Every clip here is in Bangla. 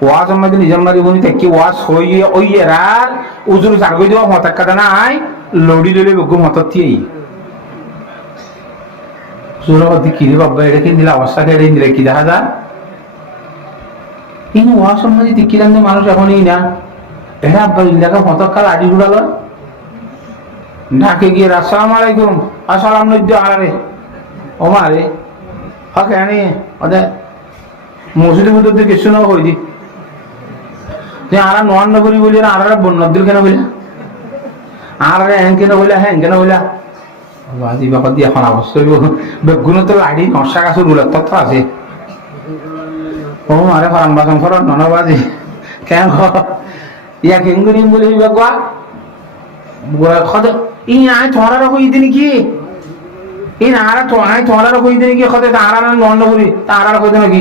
ওয়াজ আমাদের নিজের মারি বনি থেকে ওয়াজ হইয়ে ওইয়ে আর উজুর জাগই দেওয়া হতাক কাটা নাই লড়ি লড়ি বেগু মততিয়েই সুরবতী কিরে বাবা এটা কিন দিলে অবস্থা কেড়ে দিলে কি দেখা যায় ইন ওয়াজ সম্বন্ধে দিকিলাম মানুষ এখনই না এরা ইন্দাকে হতকাল আডি ঘুরালো ঢাকে গিয়ে আসসালামু আলাইকুম আসসালাম নদ্য আরে ও মারে হকে আনি ওদের মসজিদের মধ্যে দিয়ে কিছু না হয়ে দি যে আরা নোয়ান্ন করি বলি না আর বন্যদিল কেন বইলা আর হ্যাং কেন বইলা হ্যাং কেন বইলা বাজি বাবা দিয়ে এখন অবশ্যই বেগুন তো লাড়ি নশা গাছের রুলার তথ্য আছে ও মারে ফারাম বাসন খরচ ননবাজি কেন ইয়া কেঙ্গুরি বলে বাবা খদে ই আয় তোমার হই দিন কি এই নারা তো আয় তোমার হই দিন কি খদে তারা নন্ন করি তারা হই দিন কি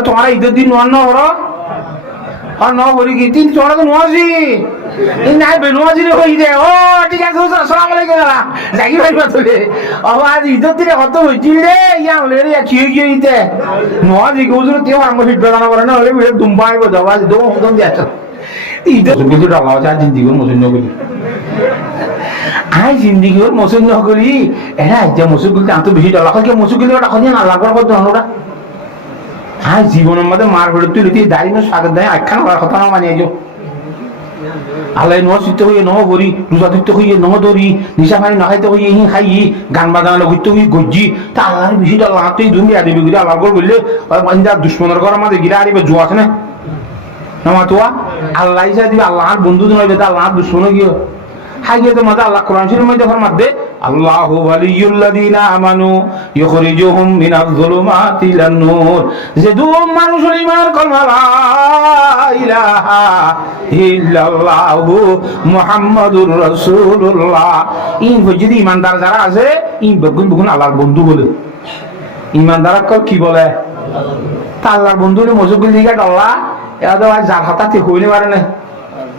তোমার ঈদের দিন নন্ন হরো আর ন বলি কি তিন তোমার তো নোয়াজি এই নাই বেনোয়াজি হই দে ও ঠিক আছে আসসালামু আলাইকুম জাগি ভাই বাতলে আওয়াজ ঈদের দিনে কত হইছিল রে ইয়া হলে রে কি কি ইতে নোয়াজি গোজুর তেও আমগো ফিট বানানো করে না হলে দুম্বাই গো আওয়াজ দো দম দিয়াছ ঈদের কিন্তু ডালা যা জিন্দিগির মসুন করি আই জিন্দিগির মসুন করি এরা যে মসুন গুলি আন্ত বেশি ডালা কে মসুন গুলি টাকা দিয়ে না লাগবার কত হনোরা আই জীবনের মধ্যে মার ভরে তুই তুই দাড়ি না স্বাগত দেয় একখান কথা না মানিয়ে যাও আল্লাহ ন চিত্ত হইয়ে ন ভরি রোজা চিত্ত হইয়ে ন ধরি নিশা পানি না খাইতে হইয়ে হি খাই গান বাজানো ঘুরতে হই গজ্জি তা আল্লাহর বেশি ডালা তুই দুনিয়া দিবি ঘুরে আল্লাহ করে বললে দুশ্মনের ঘর আমাদের গিরা আরিবে জোয়া আছে না নামাতোয়া আল্লাহ ইসা দিবে আল্লাহর বন্ধু নইবে তা আল্লাহর দুশ্মন গিয়ে হাইয়ে তো মাঝে আল্লাহ কোরআন শরীফের মধ্যে ফরমাতে আল্লাহু ওয়ালিয়ুল্লাযিনা আমানু ইখরিজুহুম মিনাজ যুলুমাতি ইলান নূর যে দু মানুষের ঈমান কলমা লা ইলাহা ইল্লাল্লাহু মুহাম্মাদুর রাসূলুল্লাহ ইন যদি ঈমানদার যারা আছে ইন বেগুন বেগুন আল্লাহর বন্ধু বলে ঈমানদার কি বলে তা আল্লাহর বন্ধু হলে মজুগুল দিকে আল্লাহ এরা তো আজ যার হাতাতে হইলে পারে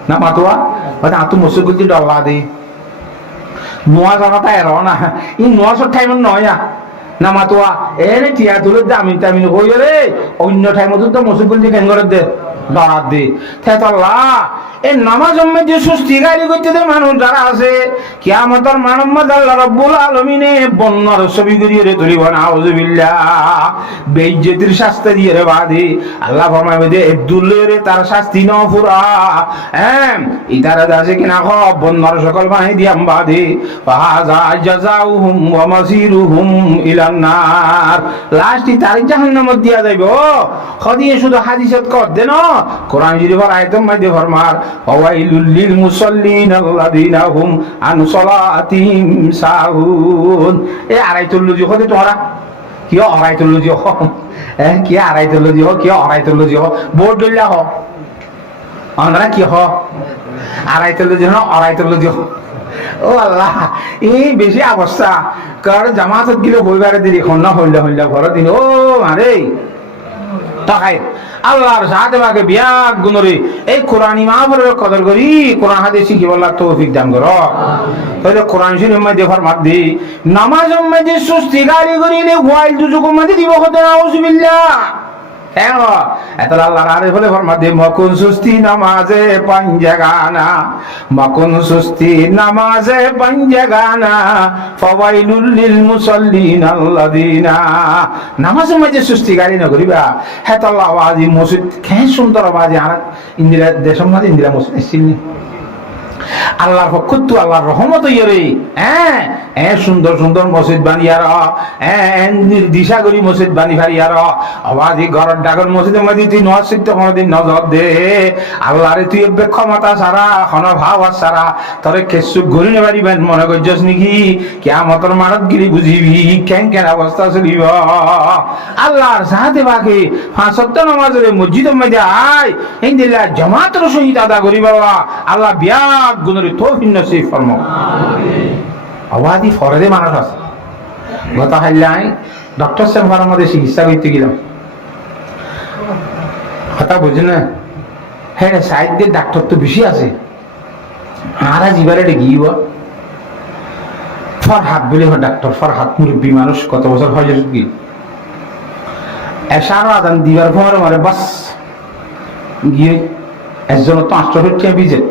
না মাতোয়া হয়তো আতো মসুগুল দিয়ে ডল্লা দি নোয়া জায়গাটা এরাও না ই নোয়া সব টাইম নয় না মাতোয়া এনে টিয়া তুলে দামিন টামিন হই রে অন্য টাইম তো মসুগুল দিয়ে কেন করে দে ডরাত দে থেতল্লা এই নামাজ যে সুস্থি গাড়ি করতে মানুষ যারা আছে কিয়ামতের মানব আল্লাহ রাব্বুল আলামিনে বন্যার ছবি করিয়ে রে তুলিব না আউযুবিল্লাহ বেইজ্জতির শাস্তি দিয়ে রে বাদে আল্লাহ ফরমাবে যে আব্দুল্লাহ রে তার শাস্তি ন পুরা ইদারা দাসে কিনা খ বন্যার সকল বাহিনী দিয়াম বাদে ফাযা জাযাউহুম ওয়া মাসিরুহুম ইলান নার লাস্টে তার জাহান্নামে দিয়া যাইব খদিয়ে শুধু হাদিসত কর দেন কোরআন শরীফের আয়াতের মধ্যে ফরমার ওয়াইলুল লিল মুসাল্লিন আল্লাযিনা হুম আন সালাতিহিম সাহুন এ আড়াইতুল্লুজি হতে তোরা কি আড়াইতুল্লুজি হ কি আড়াইতুল্লুজি হ কি আড়াইতুল্লুজি হ বোর্ড দইলা হ আমরা কি হ আড়াইতুল্লুজি না আড়াইতুল্লুজি হ ও আল্লাহ এই বেশি অবস্থা কার জামাতত গিলে হইবারে দিলি খন্না হইলা হইলা ঘর দিন ও আরে তাই আল্লাহর সাথে বাকে বিয়াক গুণরে এই কোরআন ইমামের কদর করি কোরআন হাদিস শিখি বল্লা তৌফিক দান করো তাহলে কোরআন শরীফের মধ্যে ফরমাত দি নামাজের মধ্যে সুস্তি গাড়ি করিলে ওয়াইল দুজুকের মধ্যে দিব হতে নাউজুবিল্লাহ এত আল্লাহর আরে বলে ফরমাত দি মকুন সুস্তি নামাজে পাঞ্জাগানা মকুন সুস্তি নামাজে পাঞ্জাগানা ফাওয়াইলুল লিল মুসাল্লিন আল্লাযিনা নামাজের মধ্যে সুস্তি গাড়ি না করিবা হেত আল্লাহ আওয়াজি মসজিদ কে সুন্দর আওয়াজি আর ইন্দিরা দেশের মধ্যে ইন্দিরা মসজিদ ছিলেন আল্লাহর পক্ষ আল্লাহর রহমত ইয়ে সুন্দর সুন্দর মসজিদ বানিয়ার দিশা করি মসজিদ বানি ফারিয়ার আওয়াজি ঘরের ডাগর মসজিদের মধ্যে তুই নসিদ কোনদিন নজর দে আল্লাহরে তুই এবে ক্ষমতা ছাড়া হন ভাব ছাড়া তোরে কেসু ঘুরি নেবারিবেন মনে করছস নাকি কিয়ামতের মানত গিরি বুঝিবি কেন কেন অবস্থা চলিব আল্লাহর সাথে বাকি পাঁচ ওয়াক্ত নামাজের মসজিদের মধ্যে আয় ইনদিল্লাহ জামাতের সহিত আদা করিবা আল্লাহ বিয়াক গুণরে তৌফিক নসিব ফরমাও আমিন আওয়াজি ফরদে মানুষ আছে গত হাইলাই ডক্টর সাহেবের মধ্যে চিকিৎসা করতে গেলাম কথা বুঝে না হ্যাঁ সাইড দিয়ে ডাক্তার তো বেশি আছে আর জিবারে গিয়ে ফরহাদ বলে ডাক্তার ফরহাদ মুরব্বী মানুষ কত বছর হজরত গিয়ে এশার আদান দিবার পর মারে বাস গিয়ে একজন তো 800 বিজেট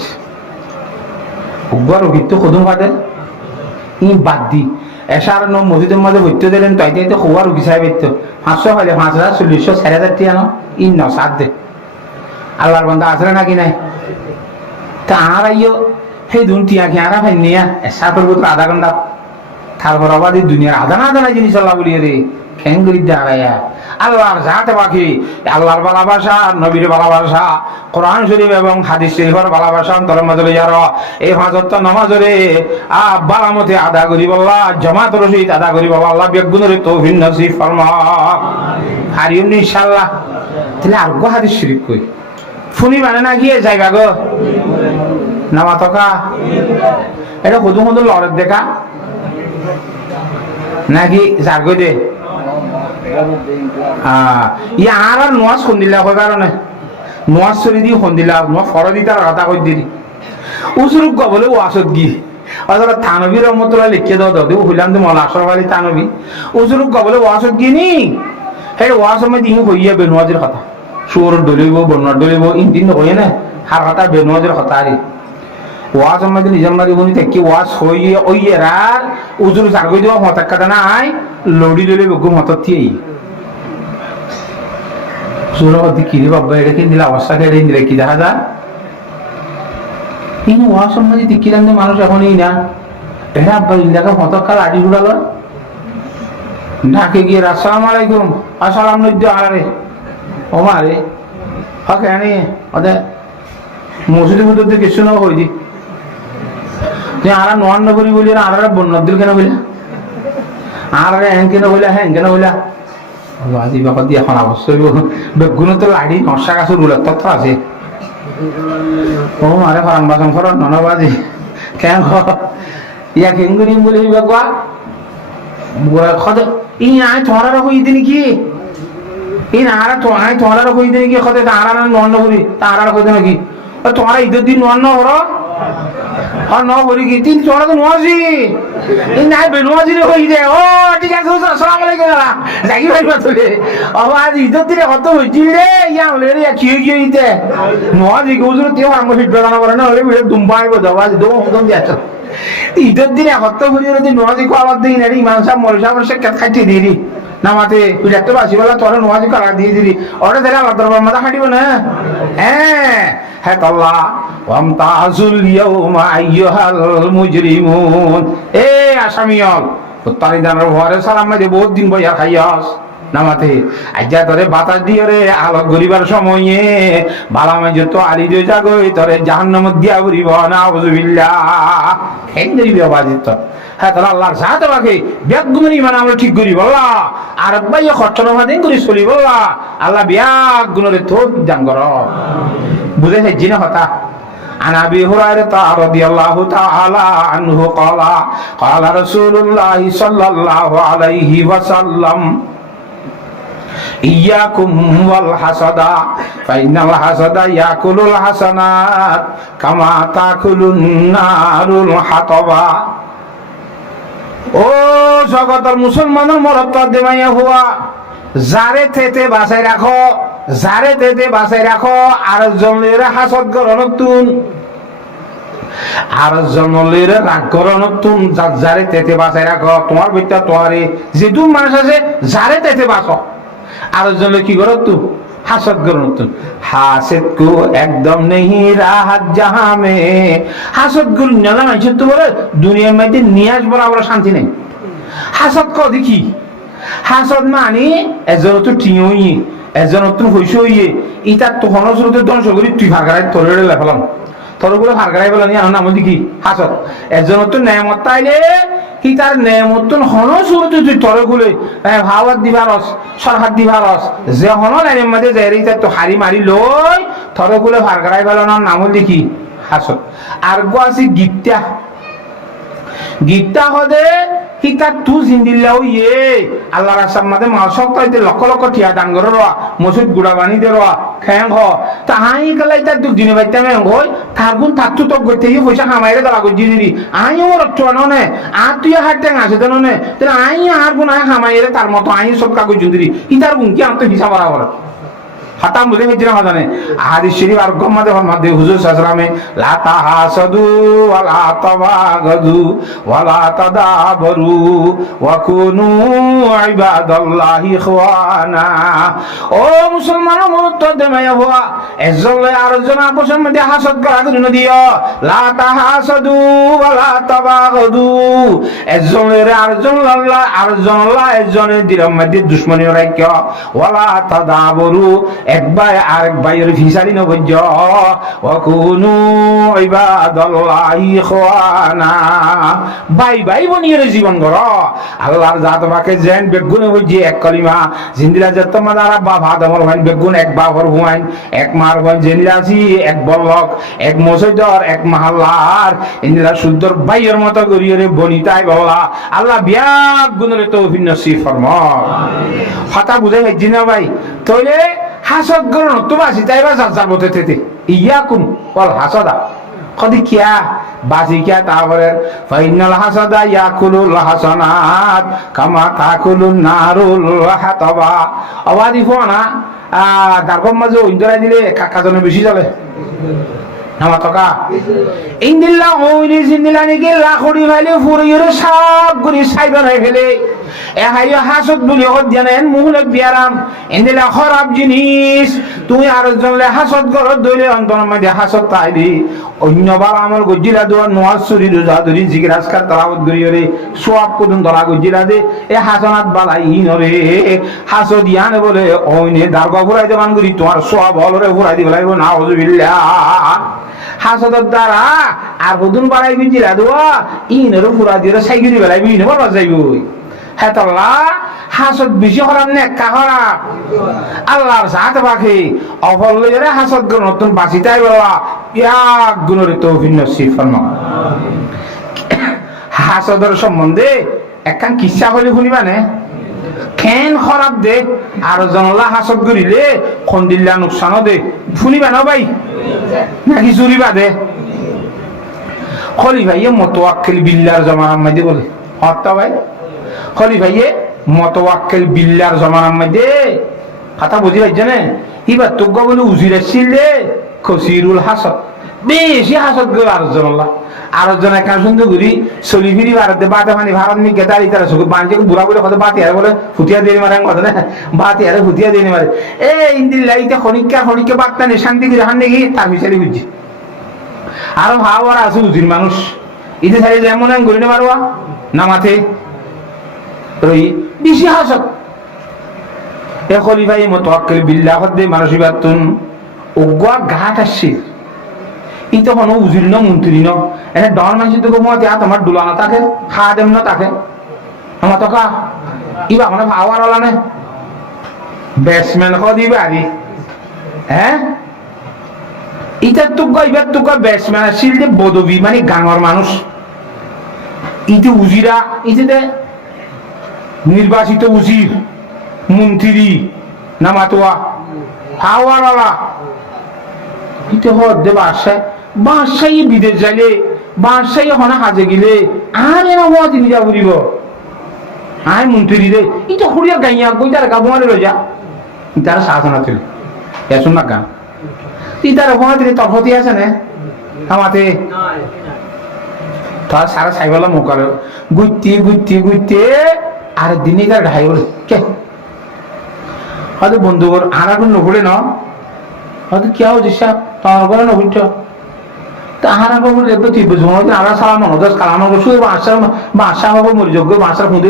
উগ্র ভিত্ত কদম পাতে ই বাদ দি এসার ন মসজিদের মাঝে ভর্তি দিলেন তাই তাইতে হওয়ার রুগী সাহেব তো 500 হলে 5000 4000 4000 টিয়া নো ই ন সাত দে আল্লাহর বান্দা আসলে নাকি নাই তা আর আইও সেই দুন টিয়া কি আর ভাই নিয়া এসা করবো তো আধা ঘন্টা তারপর আবার এই দুনিয়ার আধা জিনিস আল্লাহ বলিয়ে রে খেঙ্গুরি দাঁড়াইয়া আল্লাহর জাতে বাকি আল্লাহর ভালোবাসা নবীর ভালোবাসা কোরআন শরীফ এবং হাদিস শরীফের ভালোবাসা অন্তরের মধ্যে যার এই হাজত নামাজরে বালামতে আদা করি বল্লা জামাত রশিদ আদা করি বল্লা আল্লাহ বেগুনের তৌফিক নসিব ফরমা হারিম ইনশাআল্লাহ তাহলে আর গো হাদিস শরীফ কই ফুনি মানে না গিয়ে জায়গা গো নামা তকা এটা কদু কদু লড়ের দেখা নাকি জাগো দে ইয়া আর নোয়াজ কোন দিলা কই কারণে নোয়াজ সরি দি কোন দিলা নোয়া ফরদি তার কথা কই দিলি উসরুক গো বলে ওয়াসদ গি অথবা থানবী রহমতুল্লাহ লিখে দাও দাও হইলাম তো মৌলা আশরাফ আলী থানবী উসরুক গো বলে ওয়াসদ গি নি হে ওয়াজ সময় দিন হইয়া বেনওয়াজের কথা সুর দলিব বন্নার দলিব ইনদিন হইয়া না হার কথা বেনওয়াজের কথা আরে ওয়াজ আমাদের নিজের মারি বনি থেকে ওয়াজ হইয়ে ওইয়ে রার উজুর জাগই দেওয়া হতাক কাটা নাই লড়ি লড়ি বগু মততিয়ে সুরবতী কিরে বাবা এটা কি দিলা অবস্থা কেড়ে দিলে কি দেখা যা এই ওয়াজ সম্বন্ধে দিকিরান মানুষ এখনই না এটা আব্বা ইন্দাকে হতাক কাল আডি ঘুরালো ঢাকে গিয়ে আসসালামু আলাইকুম আসসালাম নদ্য আরে ও মারে হকে আনি ওদের মসজিদের মধ্যে থেকে কিছু না হয়ে দি যে আর নয় করি বলি আর বন্যদিল কেন বইলা আর হ্যাং কেন বইলা হ্যাং কেন বইলা আজি বাবা দিয়ে এখন অবশ্যই বেগুন তো লাড়ি নশা গাছের রুলের তথ্য আছে ও মারে ফারাম বাসন কর ননবাজি কেন ইয়া কেন করিম বলে বাবা খদে ই আয় তোমার হই দিন কি এই না আর আয় তোমার হই দিন কি খদে তারা নয় করি তারা হই দিন কি তোমার ঈদের দিন নয় হর আর ন বলি কি তিন চড়া তো নোয়াজি এই নাই বেনোয়াজি রে হই যায় ও ঠিক আছে আসসালামু আলাইকুম জাগি ভাই বাতলে আওয়াজ ঈদের দিনে কত হইছিল রে ইয়া হলে রে কি কি হইতে নোয়াজি গোজুর তেও আঙ্গ হিট বানানো করে না হলে বিলে দুম্বাই বো দাওয়াজ দো দম দিয়াছ ঈদের দিনে কত হইল রে নোয়াজি কো আবার দিন রে ইমাম সাহেব মৌলভী সাহেব সে কাট খাইতে দিলি নামাতে তুই একটা বাসি বলা তোর নোয়াজি করা দিয়ে দিলি ওরে দেখা আল্লাহ দরবার মাথা হাঁটিব না হ্যাঁ হ্যাঁ আল্লাহ ওয়ামতাজুল ইয়াউমা আইয়ুহাল মুজরিমুন এ আসামিয়ল তারি দানের ঘরে সালাম দে বহুত দিন বইয়া খাইয়াস নামাতে আজ্জা তোরে বাতাস দিয়ে রে আলোক গরিবার সময়ে বালামে যত আলি দিয়ে যাগই তোরে জাহান্নামে দিয়া উড়িব নাউযুবিল্লাহ হেন দিবি বাজিত হ্যাঁ তাহলে আল্লাহর সাথে বাকি ব্যাগুমনি মানে আমরা ঠিক করি বল্লা আর ভাই খরচনা মাদিন করি চলি বল্লা আল্লাহ ব্যাগ গুণরে তোর দান কর বুঝে হেজি না হতা عن ابي هريره رضي الله تعالى عنه قال قال رسول الله صلى الله عليه وسلم إياكم والحسد فإن الحسد يأكل الحسنات كما تأكل النار الحطب ও জগতের মুসলমানের মরত্ব দেমাইয়া হওয়া যারে থেতে বাঁচাই রাখো যারে থেতে বাঁচাই রাখো আর জনের হাসদ গরনতুন আর জনের রাগ গরনতুন যারে থেতে বাঁচাই রাখো তোমার ভিতর তোমারে যেটু মানুষ আছে যারে থেতে বাঁচো আর জনের কি গরতুন হাসদ গরনতুন হাসদ কো একদম নেহি রাহাত জাহাঁ মে হাসদ গুল নালা মানুষ তো বলে দুনিয়ার মধ্যে নিয়াজ বরাবর শান্তি নেই হাসদ কো দেখি হাসদ মানে এজন তো টিঁই এজন তো হইছে হইয়ে ইতার তো হনসরতে ধ্বংস করি তুই ভাগারাই তোরে লেফালাম তোরগুলো ভাগারাই বলা নি আমার নাম দেখি হাসদ এজন তো নেমত তাইলে কি তার নেমত হনসরতে তুই তোরগুলো ভাওয়াত দিবারস সরহাত দিবারস যে হন লাইনের মধ্যে যাই তার তো হারি মারি লই তোরগুলো ভাগারাই বলা নাম দেখি হাসদ আর গো আছে গিপ্তা গীতা হদে হিতা তু জিন্দিল্লাও ইয়ে আল্লাহ রাসার মাঝে মাসক তাইতে লক্ষ লক্ষ ঠিয়া দান করে রোয়া মসজিদ গুড়া বানি দে রোয়া খেং হ তাহাই গেলাই তার দুঃখ দিনে বাইতে মেং হই তার গুণ তার তো গইতে হি পয়সা কামাইরে দলা গজি দিদি আই ওর রক্তনো নে আর তুই হাত ট্যাং আছে জানো নে তাহলে আই আর গুণ আই কামাইরে তার মতো আই সব কাগজ দিদি হিতার গুণ কি আম তো হিসাব বরাবর হাতাম বুঝে গেছি না জানে হাদিস শরীফ আর গম্মাদে ফরমাতে হুজুর সাল্লাল্লাহু লা তাহাসাদু ওয়া লা তাবাগাদু ওয়া লা তাদাবরু ওয়া কুনু ইবাদাল্লাহি ইখওয়ানা। ও মুসলমানরা মনোত্তর দেমায়া হওয়া এজলে আরজন আপসের মধ্যে হাসদ করা করে দিও। লা তাহাসাদু ওয়া লা তাবাগাদু এজলের আরজন আল্লাহ আরজন আল্লাহ এজনের দিলের মধ্যে দুশমনী রাখিও। ওয়া লা তাদাবরু এক ভাই আরেক ভাইয়ের ফিসারি নবজ্জ। ওয়া কুনু ইবাদাল্লাহি ইখওয়ানা ভাই ভাই বনিয়ে জীবন গড়। আল্লাহর জাত বাকে জেন বেগুন হইছে এক কলিমা জিন্দিরা যত মাদারা বাপ আদমর হইন বেগুন এক বাপর হুয়াইন এক মার হইন জেনিরাছি এক বল্লক এক মসজিদর এক মহল্লার ইন্দিরা সুন্দর ভাইয়ের মতো করিয়ে বনিতাই বলা আল্লাহ বিয়াক গুণরে তৌফিক নসিব ফরমা। কথা বুঝাই হইছি না ভাই? তাইলে হাসদ গরণ তো বাসি তাইবা যার বতে থেতে ইয়াকুম ওয়াল হাসাদা কদি কিয়া বাসি কিয়া তারপরে ফাইনাল হাসাদা ইয়াকুলুল হাসানাত কামা তাকুলুন নারুল হাতাবা। আওয়াজি ফোনা দারগম মাঝে ইন্দরা দিলে কাকাজনে বেশি চলে আমার টকা ইন্দিল্লা ওইনি জিন্দিলা নাকি লাখড়ি ভাইলে ফুরিয়ে সব করে সাইবার হয়ে ফেলে এ হাইয়া হাসদ বলি অধ্যায়ন মুহূর্ত বিয়ারাম ইন্দিলা খারাপ জিনিস তুই আর জনলে হাসদ করত দইলে অন্তরের মধ্যে হাসদ তাইলি অন্যবার আমল গজিলা দোয়া নোয়াজ চুরি রোজা ধরি জিজ্ঞাসকার তালাবত গরিয়রে সওয়াব কুদুন দলা গজিলা দে এ হাসানাত বালাই নরে হাসদ ইয়ানে বলে ওইনে দারগা ফুরাই দেবান করি তোমার সওয়াব হলরে ফুরাই দিবে লাগবে নাউযুবিল্লাহ। হাসদের দ্বারা আর হুদুন বাড়াই বিজিলা দোয়া ইনেরও ফুরা দিয়ে সাইগিরি বেলাই বিনে বলবা যাইব। হ্যাঁ তাল্লাহ হাসদ বেশি হরাম নে কাহরা আল্লাহর সাথে পাখি অফল লইরে হাসদ গুণ নতুন বাঁচিতাই বলা এক গুণের তৌফিক নসিব ফরমা। হাসদের সম্বন্ধে একখান কিচ্ছা বলি শুনিবা নে খেন খরাব দে আর জনলা হাসদ করিলে খন্দিল্লা নুকসানও দে শুনিবা না ভাই নাকি জুরিবা দে। খলিফাইয়ে মুতাওয়াক্কিল বিল্লাহর জামানার মধ্যে বলে হত্যা ভাই খলিফাইয়ে মুতাওয়াক্কিল বিল্লাহর জামানার মধ্যে কথা বুঝি পাইছে না এবার তোক বলে উজির আসছিল দে খসিরুল হাসদ বেশি হাসদ গো আর জনলা আর জন একটা সুন্দর ঘুরি চলি ফিরি ভারতে বাতে মানে ভারত নি গেদারি তারা সুখ বাঞ্চে বুড়া বুড়া কথা বাতি আর বলে ফুটিয়া দিয়ে মারে কথা না বাতি আর ফুটিয়া দিয়ে মারে এ ইন্দিল্লা ইটা খনিকা বার্তা নেই শান্তি করে হান দেখি তার বিচারি বুঝছি আরো ভাবার আছে উজির মানুষ ইতে সারি যেমন ঘুরি না মারবা না মাথে রই বেশি হাসদ এ খলিফাই মুতাওয়াক্কিল বিল্লাহ দে মানুষই বাতুন ওগা ঘাট আসছে ই তখন উজির ন মন্ত্রী ন এনে ডর মানুষ তো ঘুমাতে তোমার ডুলানো থাকে খাওয়া দেম না থাকে আমার টকা ইবা মানে পাওয়ার ওলা নে ব্যাটসম্যান ক দিবে আগে হ্যাঁ ইটার টুকা ইবার টুকা ব্যাটসম্যান আসছিল যে বদবি মানে গাঙর মানুষ ইতে উজিরা ইতে নির্বাচিত উজির মন্ত্রী নামাতোয়া পাওয়ার ওলা ইতে হদ দে বাসাই বিদেশ যাইলে বাসাই হনা হাজে গিলে আর এনা হওয়া তিনি যা ফুরিব আয় মন্ত্রী রে ইটা হরিয়া গাইয়া গই তার গাবমারে লজা তার শাসন আছে এসন না গান ইতার হওয়া তিনি তফতি আছে না আমাতে তার সারা সাইবালা মোকাল গুইতে আর দিনে তার ঢাই বলে কে হয়তো বন্ধুবর আর এখন নভরে না হয়তো কি হচ্ছে সাপ তোমার করে না বুঝছো তাহারা বলে দেখবে তুই বুঝবো আমরা সালাম মনোদস কালাম শুধু বাসা হবো মরিযোগ্য বাসার খুঁদে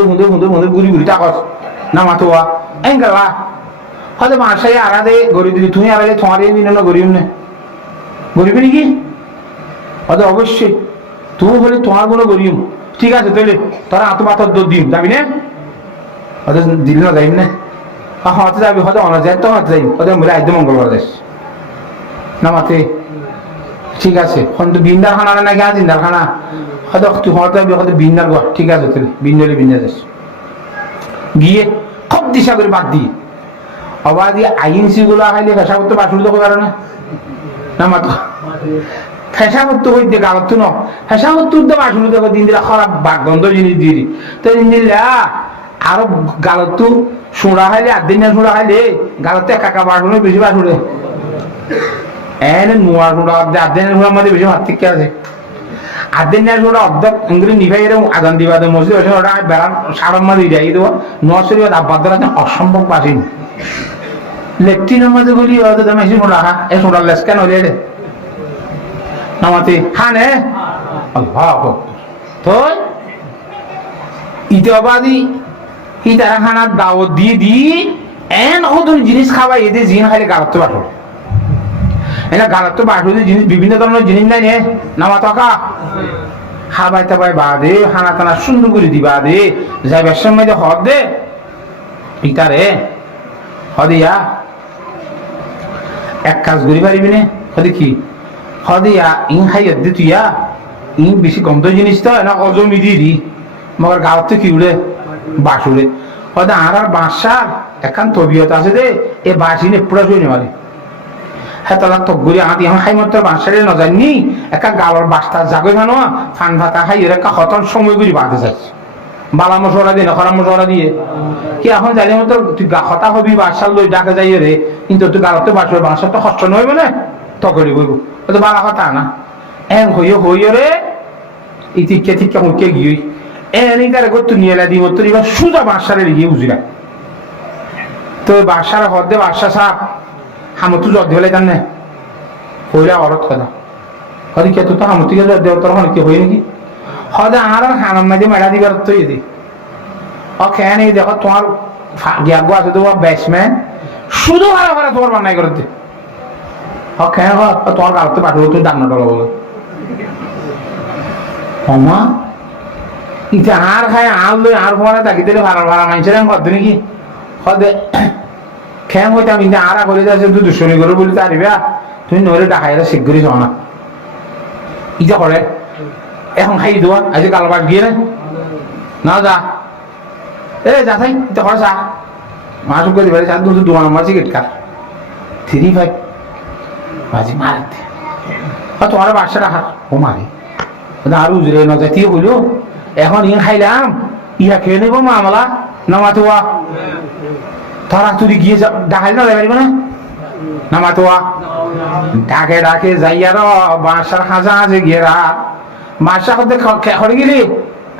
ঘুরি ঘুরি টাকস না মাতোয়া এন গেলা হয়তো বাসায় আড়াদে গরিব দিদি তুমি আড়াদে তোমার মিলন গরিব নে গরিব নাকি হয়তো অবশ্যই তুমি বলে তোমার কোনো গরিব ঠিক আছে তাহলে তোরা আত্মমাত্র দোষ দিম যাবি না হয়তো দিল না যাইম না হয়তো যাবি হয়তো অনার যায় তো হয়তো যাইম হয়তো বলে আজ মঙ্গলবার যাস না মাতে ঠিক আছে হয়তো বিন্দার খানা নাকি আজ ইন্দার খানা হয়তো তুই হয়তো হয়তো বিন্দার ঘর ঠিক আছে তাহলে বিন্দালে বিন্দা যাস গিয়ে খুব দিশা করে বাদ দিয়ে আবার দিয়ে আইনসি গুলো খাইলে ফেসা করতে বাসুর তো পারে না মাত্র ফেসা করতে হইতে গালত ন ফেসা করতে উঠতে বাসুর দেখো দিন দিলা খারাপ বাগন্ধ জিনিস দিয়ে তো দিন দিলা আরো গালত সোঁড়া খাইলে 8 দিন সোঁড়া খাইলে গালত একা বাড়ে বেশি বাড়ে এনে নোয়া সোঁড়া 8 দিনের সোঁড়ার মধ্যে বেশি ভাত ঠিক আছে 8 দিনের সোঁড়া অর্ধেক ইংরেজি নিভাই এরকম আদান দিবা মসজিদ ওটা বেড়ার সাড়ার মধ্যে দিয়ে দেবো নোয়াশরী আব্বাদ দ্বারা অসম্ভব বাসিন লেট্রিনের মধ্যে বলি হয়তো তুমি এসে সোঁড়া খা এ সোঁড়ার লেস কেন হলে রে নামাতে খানে তো ইতে অবাদি ইতারা খানার দাওয়াত দিয়ে এন ওদের জিনিস খাওয়া এদের জিন খাইলে গালাতে বাসো এটা গালাতে বাসো জিনিস বিভিন্ন ধরনের জিনিস নাই নে নামা টাকা খাবাই টাবাই বাদে খানা টানা সুন্দর করে দিবা দে যাই ব্যবসার মধ্যে হদ দে ইতারে হদিয়া এক কাজ করি পারিবি নে হদি কি হদিয়া ইন খাই দে তুইয়া ইন বেশি গন্ধ জিনিস তো না অজমি দিয়ে দি মগর গাঁৱত কি উড়ে বাস উড়ে হয়তো আর বাসার একান তবিয়ত আছে দে এ বাসিনে পুরা শুনে মারে হ্যাঁ তারা তকগুলি আদি আমার খাই মাত্র বাসারে ন জানি একা গাঁৱৰ বাস্তা জাগৈ জানো ফান ভাতা খাই এর একা হতন সময় করে বাঁধে যাচ্ছে বালা মশলা দিয়ে না খরা মশলা দিয়ে কি এখন জানি মতো তুই হতা হবি বাসার লই ডাকে যাই রে কিন্তু তুই গাঁৱতে বাসর বাসার তো কষ্ট নয় মানে তকরি বইব তো বালা কথা না এন হইয় রে ইতিকে ঠিক হুঁকে গিয়ে এনে তার করতো নিয়ে এলা দিই মতো এবার সুদা বাসারে লিখে বুঝিলা তো বাসার হদে বাসা সাপ হামতু জল দিয়ে জান না হইলা অরত কথা হদি কে তো হামতিকে জল দেওয়া তোর কি হই নাকি হদে আর হানাম মাঝে মেলা দিবার তো এদি ও খেয়ে নেই দেখো তোমার জ্ঞাগ আছে তোমার ব্যাটসম্যান শুধু হারা হারা তোমার বান্নাই করতে ও খেয়ে তোমার গাড়তে পাঠবো তুমি ডান্না টলা বলো অমা ইতে আর খায় আর লই আর পরে তাকি দিলে ভাড়া ভাড়া মাইছে কত নাকি হদে খেম হইতাম কিন্তু আর করে যাচ্ছে তুই দুশনি করে বলি তারিবা তুমি নইলে ডাকাইরা শিগগিরি যাও না ইটা করে এখন খাই দেওয়া আজ কালবার গিয়ে না যা এ যা থাই ইটা করে চা মাছ করে দিবে চা দুটো 2 নম্বর টিকিট কাট 35 বাজি মারতে তোমার বাসাটা হার ও মারি আর উজরে না যাইতে হইলো এখন ইন খাইলাম ইয়া খেয়ে নেবো মামলা নামাতোয়া তারা তুই গিয়ে ডাকাই না যাইবা না নামাতোয়া ডাকে ডাকে যাইয়ার বাসার খাজা আছে গিয়েরা বাসা করতে করে গেলি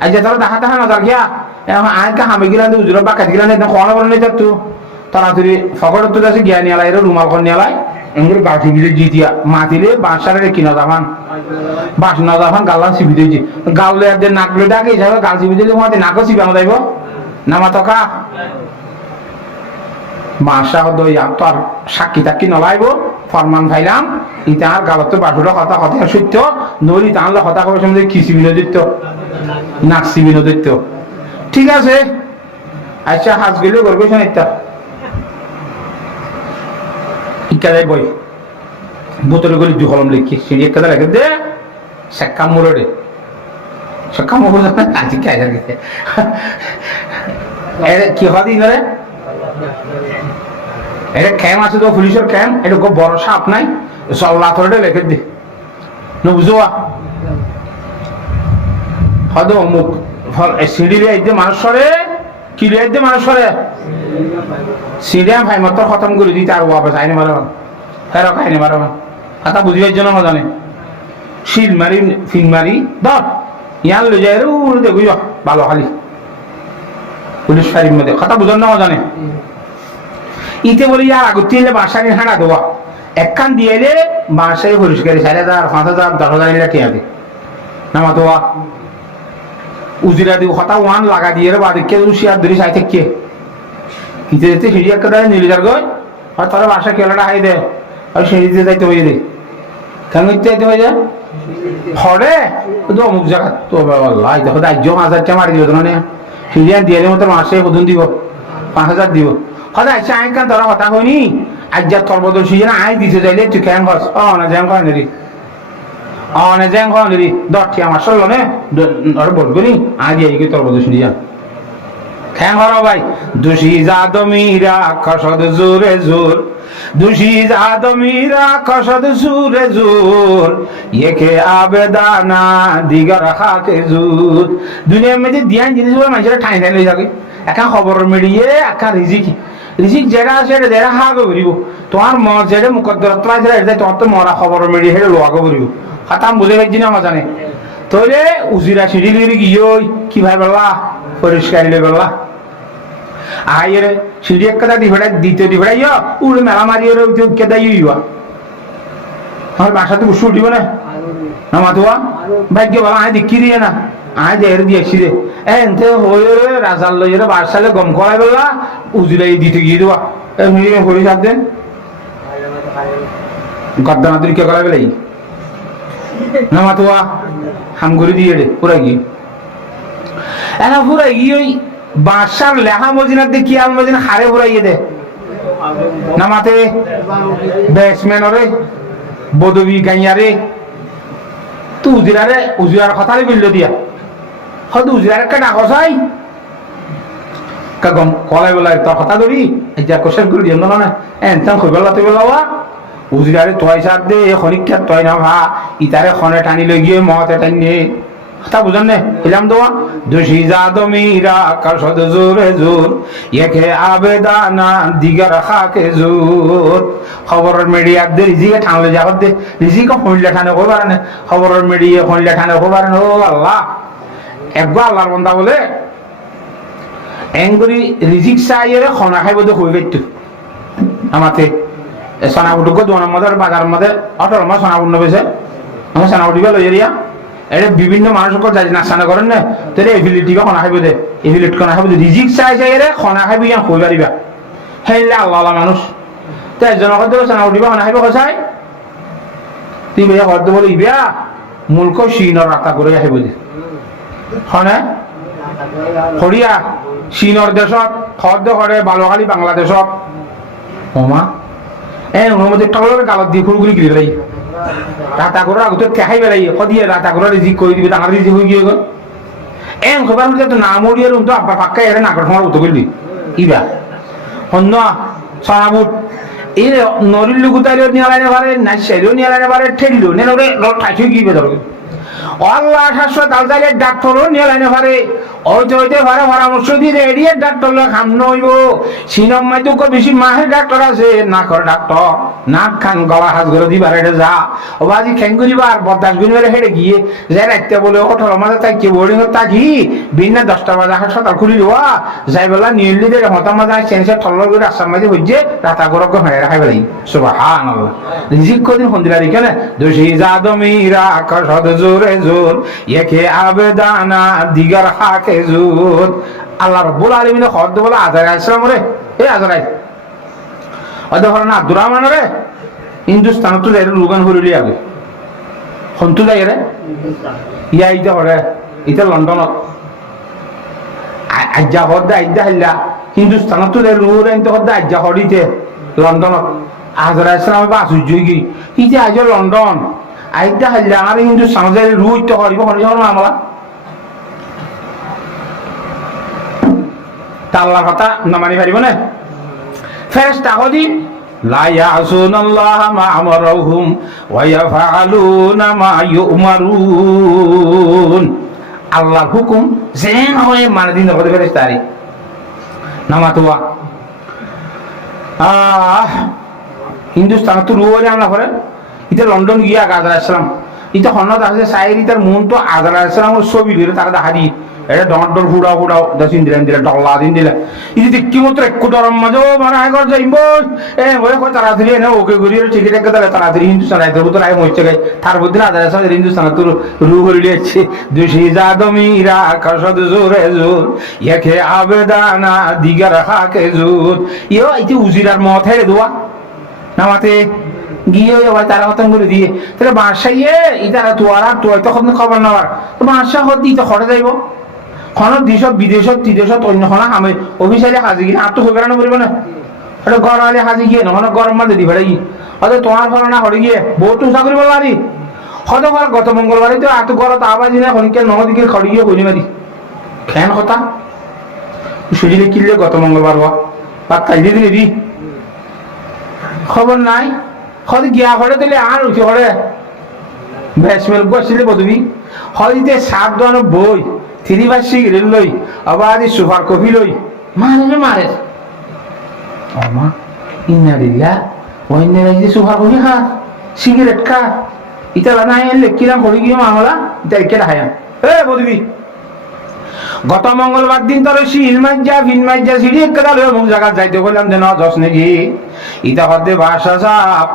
আজ তোরা দেখা দেখা নজর গিয়া এখন আয়কা হামে গিলান উজুর বাকাত গিলান কোন বড় নেই তো তারা তুই ফকর তো আছে গিয়া নিয়ে এর রুমাল করে নিয়ে এমনি গাঠি বিলে জিতিয়া মাতিলে বাসারে কিনা যাবান বাস না যাবান গাল্লা সিবি দিয়েছি গাউলে আর নাকলে ডাকে হিসাবে গাল সিবি দিলে মাতে নাকও সিবানো যাইব নামা টকা বাসা দইয়া তোর সাক্ষী টাক্ষী নলাইব ফরমান ফাইলাম ইটা আর গালতে বাসুর কথা কথা সত্য নলি তাহলে কথা কবে সময় কি সিবিনো দিত নাক সিবিনো দিত ঠিক আছে আচ্ছা হাজ গেলেও করবে শোনা ইকাদাই বই বোতলে গলি দু কলম লিখি সিঁড়ি একটা লেগে দে সেক্কা মোড়ে সেক্কা মোড় আজি কে আজার গেছে কি হদি নরে এটা ক্যাম আছে তো পুলিশের ক্যাম এটা খুব বড় সাপ নাই সব লাথরে লেখে দে ন বুঝোয়া হয়তো অমুক সিঁড়ি লিয়ে মানুষ সরে কি লিয়ে মানুষ সরে সিঁড়িয়া ভাই মতো খতম করে দিই তার ওয়াপস আইনে মারবান ফেরো খাইনে মারবান কথা বুঝবার জন্য জানে শিল মারি ফিন মারি ধর ইয়ান লই যায় রে দেখুই ভালো খালি পুলিশ ফাঁড়ির মধ্যে কথা বুঝার না জানে ইতে বলি আর আগতে এলে বাসায় হাঁড়া দেওয়া একখান দিয়ে এলে বাসায় পরিষ্কার 4,000 5,000 10,000 এলে টিয়া দে নামা দেওয়া উজিরা দিব কথা ওয়ান লাগা দিয়ে রে বাদে কে উসিয়ার ধরি চাই থেকে ইতে যেতে সিঁড়ি একটা দেয় নিলে যার গয় আর তোরা বাসা কেলাটা হাই দে আর সিঁড়িতে যাইতে হয়ে দে কেন যাইতে হয়ে যায় হরে তো অমুক জায়গা তো আল্লাহ দেখো 1,000 মারি দিল তোমার সিঁড়িয়া দিয়ে মতো মাসে কদন দিব 5,000 দিব সদায় আচ্ছা আই কান তোরা কথা হয়নি আজ যা তোর বদল সিজন আই দিতে যাইলে তুই কেন খস না জ্যাং খাওয়া নেরি না জ্যাং খাওয়া নেরি দরটি আমার সরল নে বলবো নি আজ এই তোর বদল সিঁড়িয়া খ্যাং হরা ভাই দুষি জাদমিরা খসদ জোরে জোর দুষি জাদমিরা খসদ জোরে জোর একে আবেদানা দিগার খাকে জুর দুনিয়ার মধ্যে দিয়ান জিনিস মানুষেরা ঠাই ঠাই লই থাকে একা খবর মিলিয়ে একা রিজিক রিজিক যেটা আছে এটা যেটা হাগ করিব তোমার ম যেটা মুকদ্দরত আছে এটা তোমার তো মরা খবর মিলিয়ে সেটা লোয়াগ করিব খাতাম বুঝে পাইছি না আমার জানে তইলে উজিরা সিঁড়ি লিড়ি গিয়ে কিভাবে বললা পরিষ্কার বললা আইরে সিঁড়ি এক কথা দিভেড়া দ্বিতীয় দিভেড়া ইয় উড়ে মেলা মারিয়ে কেদাই ইয়া আমার বাসাতে উৎস উঠিব না না মাতুয়া ভাগ্য বলা আয় দেখি দিয়ে না আয় যে দিয়েছি রে এনতে হয়ে রাজার লই বারসালে গম করাই বললা উজিরাই দিতে গিয়ে দেওয়া হরি সাত দেন গদ্দানা তুই কে করাই বেলাই না মাতুয়া হাম করে দিয়ে রে পুরা গিয়ে এনা পুরা গিয়ে ওই বাসার লেখা মজিনার দিয়ে কি আল মজিনা হারে পুরাইয়ে দে না মাতে ব্যাটসম্যান রে বদবি গাইয়ারে তো উজিরার কথা বিল্ল দিয়া হয়তো উজিরার একটা ডাক চাই গম কলাই বলাই তোর কথা ধরি যা কোশ্চেন করে দিয়ে না এনতাম কইবেলা তুই বলাওয়া উজিরারে তয় সার দে খনিক্ষার তয় না ভা ইতারে খনে টানি লই গিয়ে মহতে টানি কথা বুঝেন নে ইলাম দোয়া দোষী জাদমিরা কারসদ জোরে জোর একে আবেদানা দিগার খাকে জোর খবরের মিডিয়া দে রিজিকে ঠানলে যাবত দে রিজিকে হইলে ঠানে কইবার না খবরের মিডিয়া হইলে ঠানে কইবার না ও আল্লাহ একবার আল্লাহর বান্দা বলে এঙ্গুরি রিজিক চাইরে খনা খাইব দে কই গেত আমাতে সোনাবুটুকো দোয়ার মধ্যে বাজার মধ্যে অটোর মা সোনাবুট বেছে আমার সোনাবুটিবা লই এরিয়া এটা বিভিন্ন মানুষকে যাই নাচানা করেন না তাহলে এফিলিটি বা খনা খাইব দে এফিলিট খনা খাইব দে রিজিক চাই রে খনা খাইব ইয়ান কই পারিবা হেলে আল্লাহ আল্লাহ মানুষ তো একজনের কথা সোনাবুটিবা খনা খাইব কসাই তুই বেয়া কথা বলে ইবিয়া মূলক সিনর রাতা করে খাইব দে হনে হরিয়া সিনর দেশত খদ্দ করে বালুখালী বাংলাদেশত ওমা ওর মধ্যে টকলের গালত দিয়ে ফুলগুলি গিরে বেড়াই রাতা করে আগতে খাই বেড়াই সদিয়ে রাতা করে রিজিক করে দিবি টাকা রিজিক হয়ে গিয়ে গেল খবর মধ্যে তো না মরিয়ে তো আব্বা পাক্কা এর নাকর সময় উঠে গেলি ইবা অন্য সনাবুট এই নরির লুকুতারিও নিয়ে লাইনে পারে না সেলিও নিয়ে লাইনে পারে ঠেলিও নেন ওরে ঠাইছে গিয়ে ধরো আল্লাহ শাশ্বত আলজাইলের ডাক্তারও নিয়ে লাইনে পারে হইতে পারে পরামর্শ দিয়ে এড়িয়ে ডাক্তার খাম নইব সিনম মাই তো বেশি মাহের ডাক্তার আছে নাকর ডাক্তার নাক খান গলা হাত করে দিবার এটা যা ও বাজি খেঙ্গুলিবা আর বদাস গুনিবারে হেঁটে গিয়ে যাই রাখতে বলে ওঠর মাঝে তাই কে বোর্ডিং তাকি বিনা 10টা বাজে হাসপাতাল খুলি দেওয়া যাই বেলা নিয়ে দিয়ে হতার মাঝে সেন্সার ঠল্ল করে রাস্তার মাঝে হইছে রাতা গরক হয়ে রাখাই বেলাই সুবহান আল্লাহ রিজিক কদিন ফন্দিলারি কেন দোষী জাদমিরা কসদ জোরে জোর একে আবেদানা দিগার হাকে জোর আল্লাহ রাব্বুল আলামিন খদ্দ বলে আজার আসলাম রে এই আজারাই ওদের হলো না আব্দুর রহমান রে হিন্দুস্তান তো যাই লুগান হরিলি আগে হন্তু যাই রে ইয়া ইটা হরে ইটা লন্ডনত আজ্জা হদ্দা আজ্জা হাইলা হিন্দুস্তানত তো যাই রুর এনতে হদ্দা আজ্জা হরিতে লন্ডনত আজার আসলাম বা আশ্চর্য কি ইটা আজ লন্ডন আজ্জা হাইলা আর হিন্দুস্তান যাই রুই তো হরিব হরি হল আমরা তা আল্লাহর কথা না মানি পারিব না ফেরেশতা হদি লা ইয়াসুনাল্লাহা মা আমারহুম ওয়া ইয়াফআলুনা মা ইউমারুন আল্লাহর হুকুম যেন হয় মানে দিন হতে ফেরেশতারে নামাতুয়া হিন্দুস্তান তো রুয়ারে আনা করে এটা লন্ডন গিয়া আজার আসলাম এটা হন্নত আছে সাইরি তার মন তো আজার আসলামের ছবি দিলে তারা দেখা দি এটা ডর ফুড়াও ফুড়াও দশিন দিলেন দিলে ডল্লা দিন দিলে এই যে কি মতো একটু ডরম মাঝেও মানে আগর যাইব ওই তাড়াতাড়ি এনে ওকে ঘুরিয়ে টিকিট একটা দেবে তাড়াতাড়ি হিন্দুস্তান আইতে তো আই মরছে গাই তার মধ্যে আদার সাথে হিন্দুস্তান তোর রু করিলে যাচ্ছে দোষী জাদমিরা কসদ জোরে জোর একে আবেদানা দিগার হাকে জোর ইও এই উজিরার মত হেরে দোয়া নামাতে গিয়ে ভাই তারা খতম করে দিয়ে তাহলে বাসাইয়ে ইতারা তোয়ারা তোয় তখন খবর নেওয়ার তো বাসা হদি তো খড়ে যাইব খন দেশত বিদেশত ত্রিদেশত অন্য খন আমি অফিসারে হাজি গিয়ে আর তো হয়ে বেড়ানো পড়িব না ওটা গরম আলে হাজি গিয়ে নহলে গরম মাঝে দি ভেড়াই হয়তো তোমার ফল না হরে গিয়ে বহুত উষা করিব পারি হয়তো গত মঙ্গলবারে তো এত গরত আবাজি না খনিকে নহদিকে খড়ি গিয়ে হইনি মারি খেন কথা সুজিলে কিনলে গত মঙ্গলবার বা কাল দিয়ে দিলে দি খবর নাই হয়তো গিয়া হরে দিলে আর উঠে হরে ব্যাসমেল বসছিলে বদবি হয়তো সাত দোয়ানো বই তিরিবার সিগারেট লই আবার সুপার কফি লই মারে আমা ইন্না লিল্লাহ ওয়া ইন্না ইলাইহি সুপার কফি খা সিগারেট খা ইতা না এলে কিরাম করি কি মামলা ইতা কেডা হায়া এ বলবি গত মঙ্গলবার দিন তোর ফিনমাইজা সিঁড়ি একদাল মুখ জায়গা যাইতে বললাম যে না যশ নাকি ইটা হতে বাসা সাপ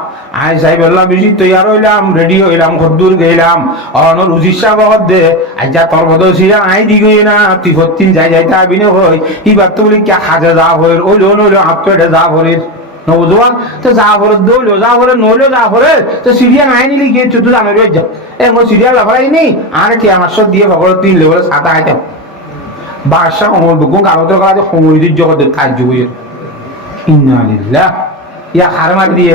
আই সাই বললাম বেশি তৈয়ার হইলাম রেডি হইলাম খদ্দুর গেলাম অনর উজির সাহেব হদ্দে আজ যা তোর বদল সিরা আই দি গই না তুই ফতিন যাইতে আবিনে হই ইবার তো বলি কে খাজা যা হইর ওইলো নইলো হাত পেটে যা হরির নবজোয়ান তো যা হরে দৌলো যা হরে নইলো যা হরে তো সিরিয়া নাই নিলি গিয়ে তুই জানো রে যা এ মো সিরিয়া লাফাই নি আর কি আমার সব দিয়ে ভগর 3 লেভেল সাদা আইতাম বাসা অমল বুকুং কাগজের কাছে সমরিদির জগতের কার্য হয়ে ইন্না লিল্লাহ ইয়া হার মার দিয়ে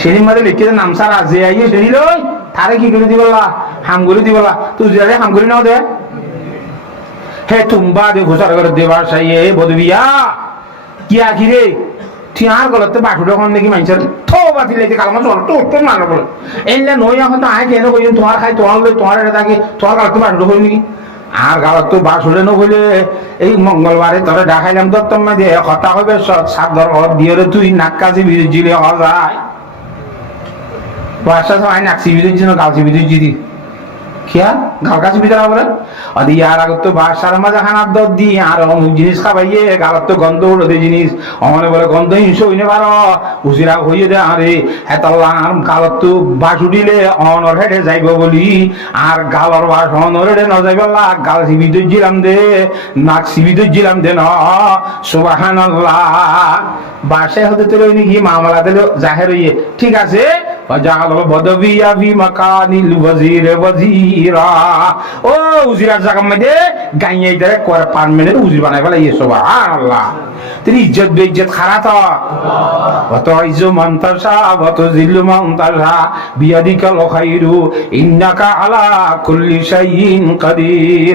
সেদিন মাঝে লিখে নামসার আজে আইয়ে সেদিন লই তারে কি করে দিবলা হামগুলি দিবলা তুই যারে হামগুলি নাও দে হে তুমবা দে ঘোষার করে দেবার সাইয়ে বদবিয়া কি আখিরে তুই আর গলতে বাটু যখন দেখি মানুষের থো বাতি লেগে কালমা চল তো মানো বলে এলে নই এখন তো আয় কেন কই তোমার খাই তোমার লই তোমার এটা থাকে তোমার গলতে বাটু হই নাকি আর গালত তো বাস হলে নইলে এই মঙ্গলবারে তোরে দেখাইলাম দত্তম না দিয়ে কথা হবে সাদর দিয়ে তুই নাক কাছে বিরজিলে হওয়া যায় বাসা তো আই নাকসি বিরজি না গালসি বিরজি দি কিয়া গাল কাছে বিতরা বলে আদি আর আগে তো বাসার মাঝে খানার দর দি আর অমুক জিনিস খাবাইয়ে গালত তো গন্ধ উড়ে দে জিনিস অমনে বলে গন্ধ হিংসা হইনে পারো উজিরা হইয়ে দে আরে হেতাল্লাহ গালত তো বাস উঠিলে অনর হেডে যাইব বলি আর গালর বাস অনর হেডে ন যাইবলা গাল সিবি দইছিলাম দে নাক সিবি দইছিলাম দে ন সুবহানাল্লাহ বাসে হতে তো রইনি কি মামলা দিল জাহের হইয়ে ঠিক আছে وجعل بدويا في مكان الوزير وزيرا ও উজিরার জায়গা মধ্যে গাইয়ে ধরে করে 5 মিনিট উজির বানাই ফেলাই সুবহানাল্লাহ তিনি ইজ্জত বেইজ্জত খারাপ অত ইজ্জু মন্তাসা অত জিল্লু মন্তাসা বিয়াদিকাল খায়রু ইন্নাকা আলা কুল্লি শাইইন কাদির